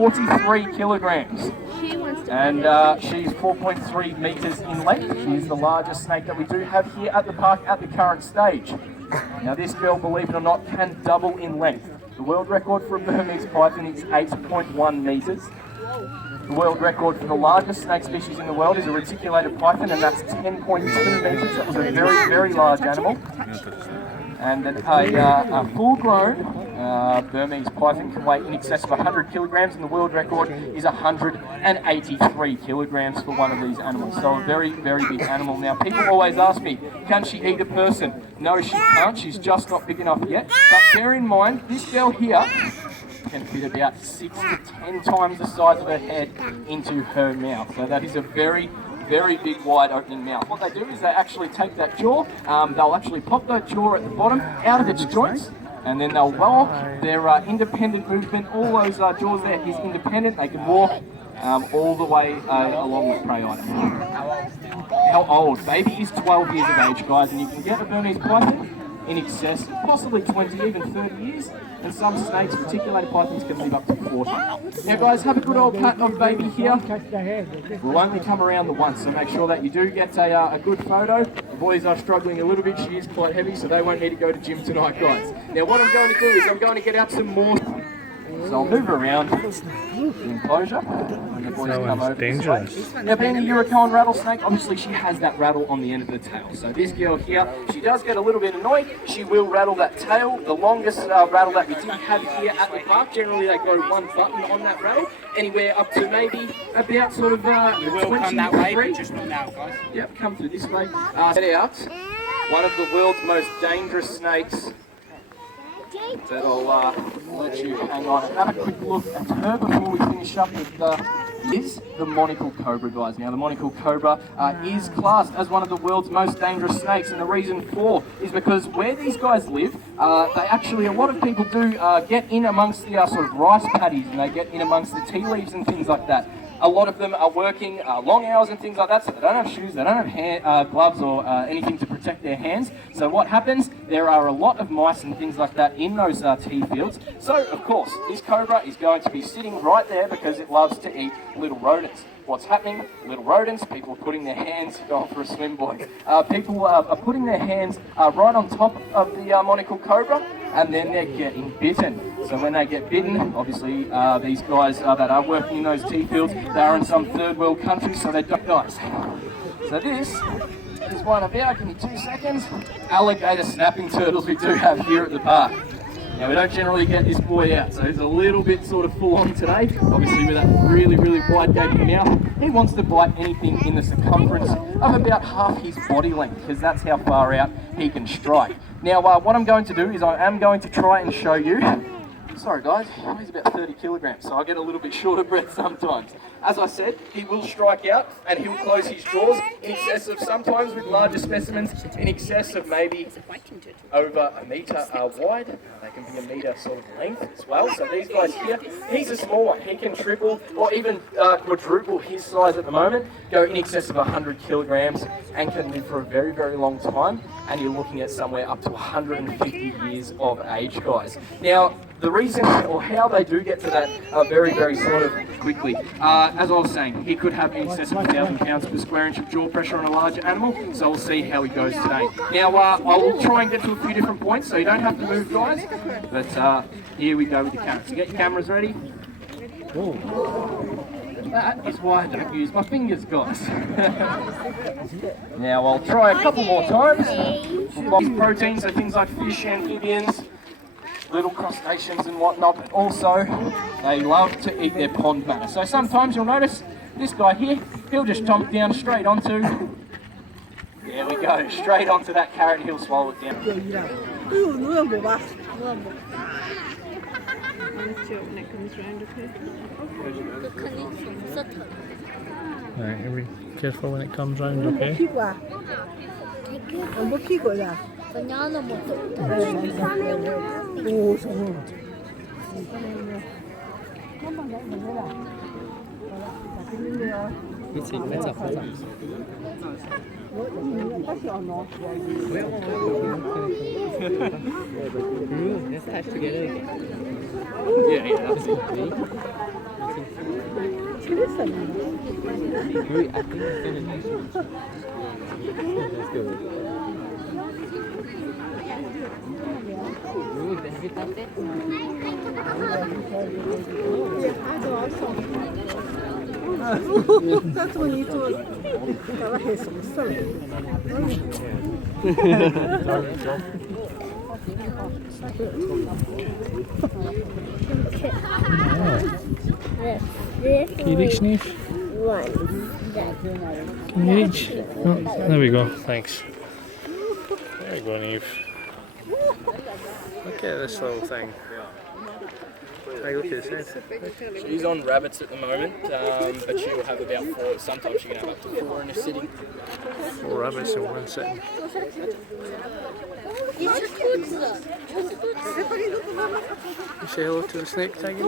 43 kilograms. And she's 4.3 metres in length. She is the largest snake that we do have here at the park at the current stage. Now this girl, believe it or not, can double in length. The world record for a Burmese python is 8.1 metres. The world record for the largest snake species in the world is a reticulated python, and that's 10.2 metres. That was a very, very large animal. And a full-grown Burmese python can weigh in excess of 100 kilograms, and the world record is 183 kilograms for one of these animals. So a very, very big animal. Now, people always ask me, can she eat a person? No, she can't. She's just not big enough yet. But bear in mind, this girl here can fit about 6 to 10 times the size of her head into her mouth. So that is a very, very big, wide opening mouth. What they do is they actually take that jaw, they'll actually pop that jaw at the bottom out of its joints, and then they'll walk. Their independent movement, all those jaws there is independent. They can walk all the way along with prey item. How old? Baby is 12 years of age, guys, and you can get a Burmese python in excess, possibly 20, even 30 years. And some snakes, reticulated pythons, can live up to 40. Now guys, have a good old pat of baby here. We'll only come around the once, so make sure that you do get a good photo. The boys are struggling a little bit. She is quite heavy, so they won't need to go to gym tonight, guys. Now what I'm going to do is I'm going to get out some more. So I'll move around the enclosure when the boys come over this way. Now being a Yurikawan rattlesnake, obviously she has that rattle on the end of the tail. So this girl here, she does get a little bit annoyed. She will rattle that tail. The longest rattle that we do have here at the park, generally they go one button on that rattle, anywhere up to maybe about sort of 23. Just not now, guys. Yep, come through this way. Get out one of the world's most dangerous snakes. That'll let you hang on and have a quick look at her before we finish up with is the monocle cobra, guys. Now the monocle cobra is classed as one of the world's most dangerous snakes, and the reason for is because where these guys live, they actually, a lot of people do get in amongst the sort of rice paddies, and they get in amongst the tea leaves and things like that. A lot of them are working long hours and things like that, so they don't have shoes, they don't have gloves or anything to protect their hands. So what happens, there are a lot of mice and things like that in those tea fields. So, of course, this cobra is going to be sitting right there because it loves to eat little rodents. What's happening? Little rodents, people are putting their hands, going for a swim, boy. People are putting their hands right on top of the monocle cobra, and then they're getting bitten. So when they get bitten, obviously these guys that are working in those tea fields, they are in some third world countries, so they don't die. So this is one of our, give me 2 seconds, alligator snapping turtles we do have here at the park. Now we don't generally get this boy out, so he's a little bit sort of full on today. Obviously with that really, really wide gaping mouth, he wants to bite anything in the circumference of about half his body length, because that's how far out he can strike. Now what I'm going to do is I am going to try and show you. Sorry guys, he's about 30 kilograms, so I get a little bit short of breath sometimes. As I said, he will strike out and he'll close his jaws in excess of, sometimes with larger specimens, in excess of maybe over a metre wide. They can be a metre sort of length as well. So these guys here, he's a small one. He can triple or even quadruple his size at the moment, go in excess of 100 kilograms and can live for a very, very long time. And you're looking at somewhere up to 150 years of age, guys. Now, the reason or how they do get to that very, very sort of quickly, as I was saying, he could have in excess of 1,000 pounds per square inch of jaw pressure on a larger animal, so we'll see how he goes today. Now, I will try and get to a few different points, so you don't have to move, guys, but here we go with the cameras. So get your cameras ready. That is why I don't use my fingers, guys. Now, I'll try a couple more times. Proteins, so things like fish, amphibians, little crustaceans and whatnot, but also they love to eat their pond matter. So sometimes you'll notice this guy here, he'll just chomp down straight onto, there we go, straight onto that carrot and he'll swallow it down. Alright, be careful when it comes round, okay? Banana motor. Let's touch together again. Yeah, that's it. That's when you told estaba Jesús. Can you reach, Neve? Can you reach? Oh, there we go, thanks. There you go, Neve. Look at this little thing. Hey, look at this. She's on rabbits at the moment, but she will have about 4. Sometimes she can have up to 4 in a sitting. 4 rabbits in one sitting. You say hello to the snake, Tiger?